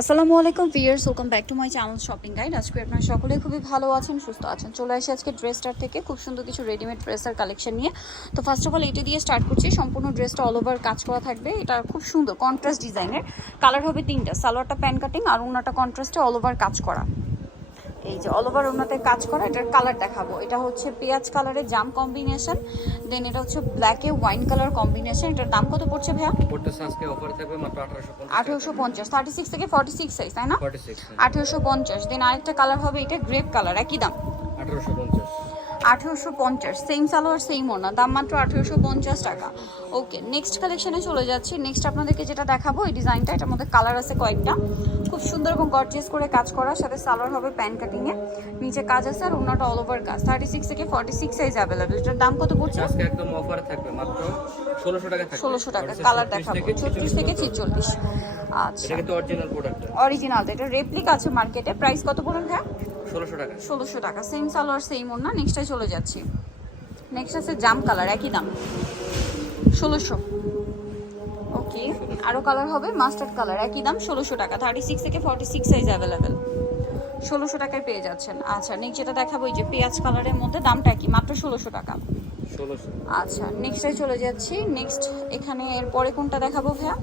আসসালামু আলাইকুম viewers welcome back to my channel shopping guide আজকে আপনারা সকলে খুবই ভালো আছেন, সুস্থ আছেন। চলে আসি আজকে ড্রেসটার থেকে, খুব সুন্দর কিছু রেডিমেড ড্রেসের কালেকশন নিয়ে। তো ফার্স্ট অফ অল এটা দিয়ে স্টার্ট করছি। সম্পূর্ণ ড্রেসটা অল ওভার কাজ করা থাকবে। এটা খুব সুন্দর কন্ট্রাস্ট ডিজাইনের কালার হবে তিনটা, সালোয়ারটা প্যান কাটিং আর ওনাটা কন্ট্রাস্টে অল ওভার কাজ করা। এই যে অল ওভার ওনাতে কাজ করা এটার কালার দেখাবো। এটা হচ্ছে পেঁয়াজ কালারের জাম কম্বিনেশন দেন এটা হচ্ছে ব্ল্যাকে ওয়াইন কালার কম্বিনেশন এটার দাম কত পড়ছে ভাইয়া? পড়তেছে আজকে অফারে থাকবে মাত্র আঠারোশো আঠেরোশো পঞ্চাশ থার্টি সিক্স থেকে ফর্টি সিক্স সাইজ তাই না? ফর্টি সিক্স আঠেরোশো পঞ্চাশ দেন আরেকটা কালার হবে এটা গ্রেপ কালার একই দাম? আঠারোশো পঞ্চাশ। আঠেরোশো পঞ্চাশ সেম সালোয়ার সেম ওনা দাম মাত্র আঠেরোশো পঞ্চাশ টাকা। ওকে নেক্সট কালেকশনে চলে যাচ্ছি। নেক্সট আপনাদেরকে যেটা দেখাবো এই ডিজাইনটা এটার মধ্যে কালার আছে কয়েকটা। সুন্দর এবং গর্জিয়াস করে কাজ করা সাথে সালোয়ার হবে প্যান কাটিংয়ে নিচে কাজ আছে আর ওনাটা অল ওভার কাজ। থার্টি সিক্স থেকে ফর্টি সিক্স সাইজ অ্যাভেলেবেল এটার দাম কত পড়ছে আজকে একদম অফারে থাকবে মাত্র ষোলোশো টাকা ষোলোশো টাকা। কালার 36 দেখাবো। ছত্রিশ থেকে ছিচল্লিশ। আচ্ছা। এটা কিন্তু অরিজিনাল প্রোডাক্ট অরিজিনাল এটা রেপ্লিক আছে মার্কেটে প্রাইস কত বলুন হ্যাঁ ষোলোশো টাকা। ষোলোশো টাকা। সেম সালোয়ার সেম ওনা নেক্সটে চলে যাচ্ছি। নেক্সট আছে জাম কালার একই দাম। ষোলোশো। আরও কালার হবে মাস্টার্ড কালার একই দাম ষোলোশো টাকা থার্টি সিক্স থেকে ফর্টি সিক্স সাইজ অ্যাভেলেবেল ষোলোশো টাকায় পেয়ে যাচ্ছেন। আচ্ছা নেক্সট যেটা দেখাবো এই যে পেঁয়াজ কালারের মধ্যে দামটা কি মাত্র ষোলোশো টাকা। আচ্ছা নেক্সটে চলে যাচ্ছি। নেক্সট এখানে এরপরে কোনটা দেখাবো ভাইয়া?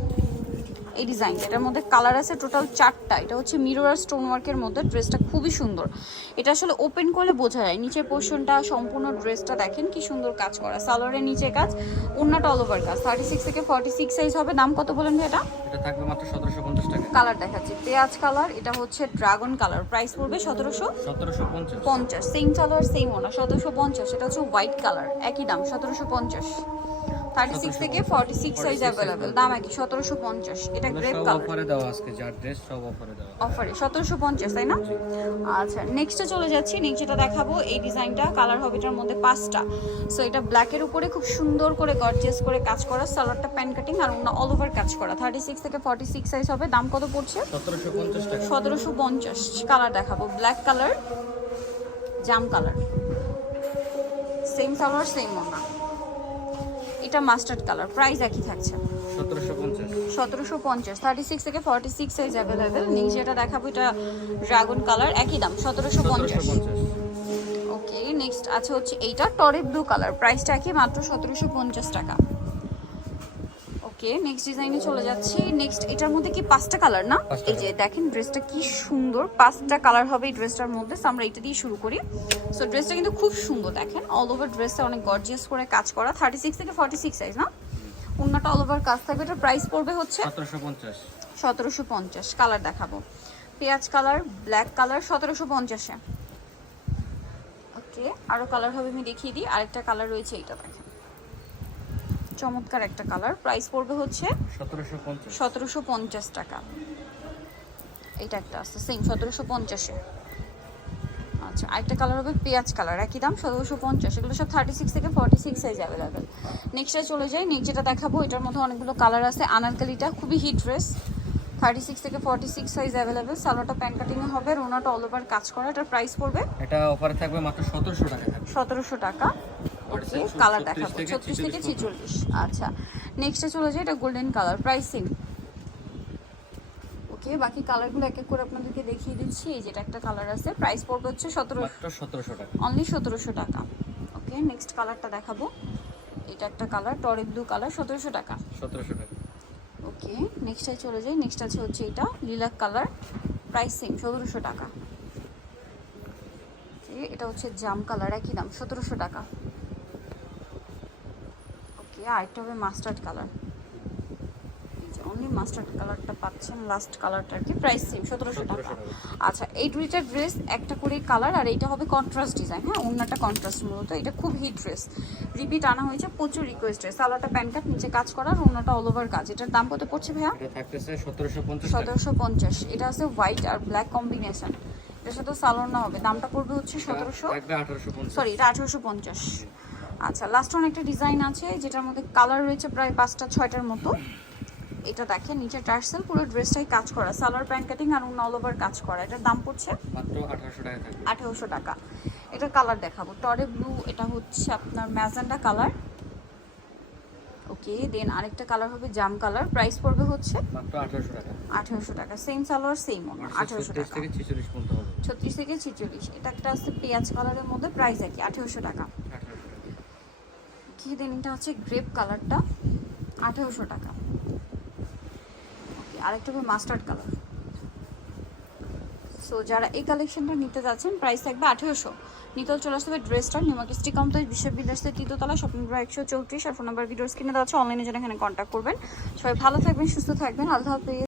এই ডিজাইন এটার মধ্যে কালার আছে টোটাল চারটা। এটা হচ্ছে মিরর আর স্টোন ওয়ার্কের মধ্যে ড্রেসটা খুবই সুন্দর। এটা আসলে ওপেন করলে বোঝা যায় নিচের পোর্শনটা সম্পূর্ণ ড্রেসটা দেখেন কি সুন্দর কাজ করা। সালোয়ারের নিচে কাজ অন্যটা অল ওভার কাজ। থার্টি সিক্স থেকে ফর্টি সিক্স সাইজ হবে দাম কত বলেন এটা? এটা থাকবে মাত্র সতেরোশো পঞ্চাশ টাকা। কালার দেখাচ্ছি পেঁয়াজ কালার এটা হচ্ছে ড্রাগন কালার প্রাইস পড়বে সতেরোশো সতেরোশো পঞ্চাশ। পঞ্চাশ সেম কালার সেম ওনা সতেরোশো পঞ্চাশ। এটা হচ্ছে হোয়াইট কালার একই দাম সতেরোশো পঞ্চাশ। থার্টি সিক্স থেকে ফর্টি সিক্স সাইজ অ্যাভেলেবেল দাম একই সতেরোশো পঞ্চাশ। এটা গ্রেপ কালার অফারে দেওয়া আজকে যার ড্রেস সব অফারে দেওয়া অফারে সতেরোশো পঞ্চাশ তাই না? আচ্ছা নেক্সটে চলে যাচ্ছি নেক্সট যেটা দেখাবো। এই ডিজাইনটা কালার হবে এটার মধ্যে পাঁচটা। সো এটা ব্ল্যাকের উপরে খুব সুন্দর করে গর্জিয়াস করে কাজ করা সালোয়ারটা প্যান কাটিং আর অন্য অল ওভার কাজ করা। থার্টি সিক্স থেকে ফর্টি সিক্স সাইজ হবে দাম কত পড়ছে? সতেরোশো পঞ্চাশ সতেরোশো পঞ্চাশ কালার দেখাবো। ব্ল্যাক কালার জাম কালার সেম সালোয়ার সেম ওনা এটা মাস্টার্ড কালার প্রাইস একই থাকছে। সতেরোশো পঞ্চাশ। থার্টি সিক্স থেকে ফর্টি সিক্স সাইজ অ্যাভেলেবেল নিচে যেটা দেখাবো এটা ড্রাগন কালার একই দাম সতেরোশো পঞ্চাশ। ওকে নেক্সট আছে হচ্ছে এইটা টরে ব্লু কালার প্রাইসটা একই মাত্র সতেরোশো পঞ্চাশ টাকা। ওকে নেক্সট ডিজাইনে চলে যাচ্ছি। নেক্সট এটার মধ্যে কি পাঁচটা কালার না? এই যে দেখেন ড্রেসটা কি সুন্দর। পাঁচটা কালার হবে এই ড্রেসটার মধ্যে So, আমরা এটা দিয়ে শুরু করি। সো ড্রেসটা কিন্তু খুব সুন্দর দেখেন। অল ওভার ড্রেসটা অনেক গর্জিয়াস করে কাজ করা। থার্টি সিক্স থেকে ফর্টি সিক্স সাইজ না অন্যটা অল ওভার কাজ থাকবে। এটার প্রাইস পড়বে হচ্ছে সতেরোশো পঞ্চাশ। সতেরোশো পঞ্চাশ কালার দেখাবো। পেঁয়াজ কালার ব্ল্যাক কালার সতেরোশো পঞ্চাশে। ওকে আরও কালার হবে আমি দেখিয়ে দিই। আরেকটা কালার রয়েছে এইটা দেখেন। চমৎকার একটা কালার। প্রাইস পড়বে হচ্ছে সতেরোশো পঞ্চাশ। টাকা। এটা একটা আছে সেম সতেরোশো পঞ্চাশে। আচ্ছা আরেকটা কালার হবে পেঁয়াজ কালার একই দাম সতেরোশো পঞ্চাশ। এগুলো সব থার্টি সিক্স থেকে ফর্টি সিক্স সাইজ অ্যাভেলেবেল নেক্সটে চলে যাই নেক্সট যেটা দেখাবো এটার মধ্যে অনেকগুলো কালার আছে। আনারকালিটা খুবই হিট ড্রেস থার্টি সিক্স থেকে ফর্টি সিক্স সাইজ অ্যাভেলেবেল সালোয়ারটা প্যান কাটিংয়ে হবে আর ওনাটা অল ওভার কাজ করা এটার প্রাইস পড়বে এটা অফারে থাকবে মাত্র সতেরোশো টাকা। সতেরোশো টাকা। ওকে কালার দেখাবো। ছত্রিশ থেকে 46 ছিচল্লিশ আচ্ছা। নেক্সটে চলে যায় এটা গোল্ডেন কালার প্রাইস ওকে বাকি কালারগুলো এক এক করে আপনাদেরকে দেখিয়ে দিচ্ছি। এই যেটা একটা কালার আছে প্রাইস পড়বে হচ্ছে সতেরো সতেরোশো টাকা। অনলি সতেরোশো টাকা। ওকে নেক্সট কালারটা দেখাবো। এটা একটা কালার টরে ব্লু কালার সতেরোশো টাকা। সতেরোশো টাকা। ওকে নেক্সটে চলে যাই নেক্সট আছে হচ্ছে এটা লিলাক কালার প্রাইস সেম সতেরোশো টাকা। এটা হচ্ছে জাম কালার একই দাম সতেরোশো টাকা। ওকে আরেকটা হবে মাস্টার্ড কালার অনলি মাস্টার্ড কালারটা পাচ্ছেন লাস্ট কালারটা আর কি প্রাইস সেম সতেরোশো টাকা। আচ্ছা এই দুইটা ড্রেস একটা করে কালার আর এইটা হবে কন্ট্রাস্ট ডিজাইন হ্যাঁ? অন্যটা কন্ট্রাস্ট মূলত এটা খুব হিট ড্রেস রিপিট আনা হয়েছে প্রচুর রিকোয়েস্ট ড্রেস সালোয়ারটা প্যান্ট কাট নিচে কাজ করা আর অন্যটা অল ওভার কাজ। এটার দাম কত পড়ছে ভাইয়া? সতেরোশো পঞ্চাশ এটা আছে হোয়াইট আর ব্ল্যাক কম্বিনেশন এটার সাথে সালোয়ার না হবে দামটা পড়বে হচ্ছে সতেরোশো সরি এটা আঠেরোশো পঞ্চাশ। আচ্ছা লাস্ট ওয়ান একটা ডিজাইন আছে যেটার মধ্যে কালার রয়েছে প্রায় পাঁচটা ছয়টার মতো। এটা দেখেন নিচে টার্সেল পুরো ড্রেসটাই কাজ করা। সালোয়ার প্যান্ট কাটিং আর অন্য অল ওভার কাজ করা। এটার দাম পড়ছে মাত্র আঠারোশো টাকা থাকবে। আঠেরোশো টাকা। এটার কালার দেখাবো। টরে ব্লু এটা হচ্ছে আপনার ম্যাজেন্ডা কালার ওকে দেন আরেকটা কালার হবে জাম কালার প্রাইস পড়বে হচ্ছে মাত্র আঠারোশো টাকা। আঠারোশো টাকা। সেম সালোয়ার সেম আঠারোশো ছত্রিশ টাকা। থেকে ছেচল্লিশ পর্যন্ত হবে। ছত্রিশ থেকে ছিচল্লিশ। এটা একটা আছে পেঁয়াজ কালারের মধ্যে প্রাইস একই আঠেরোশো টাকা আঠারোশো টাকা। কি দেন এটা হচ্ছে? গ্রেপ কালারটা আঠেরোশো টাকা। আরেকটা হবে মাস্টার্ড কালার সো যারা এই কালেকশনটা নিতে যাচ্ছেন প্রাইস থাকবে আঠেরোশো। নিতল চলে আসতে হবে ড্রেসটা নিউমার্ক স্ট্রি কমপ্লেক্স বিশ্ববিদ্যালয়ের তৃতীয়তলা শপিং নম্বর একশো চৌত্রিশ। আর ফোন নাম্বার ভিডিওস কিনে দেওয়া হচ্ছে অনলাইনে যেন এখানে কন্ট্যাক্ট করবেন। সবাই ভালো থাকবেন, সুস্থ থাকবেন। হাফেজ।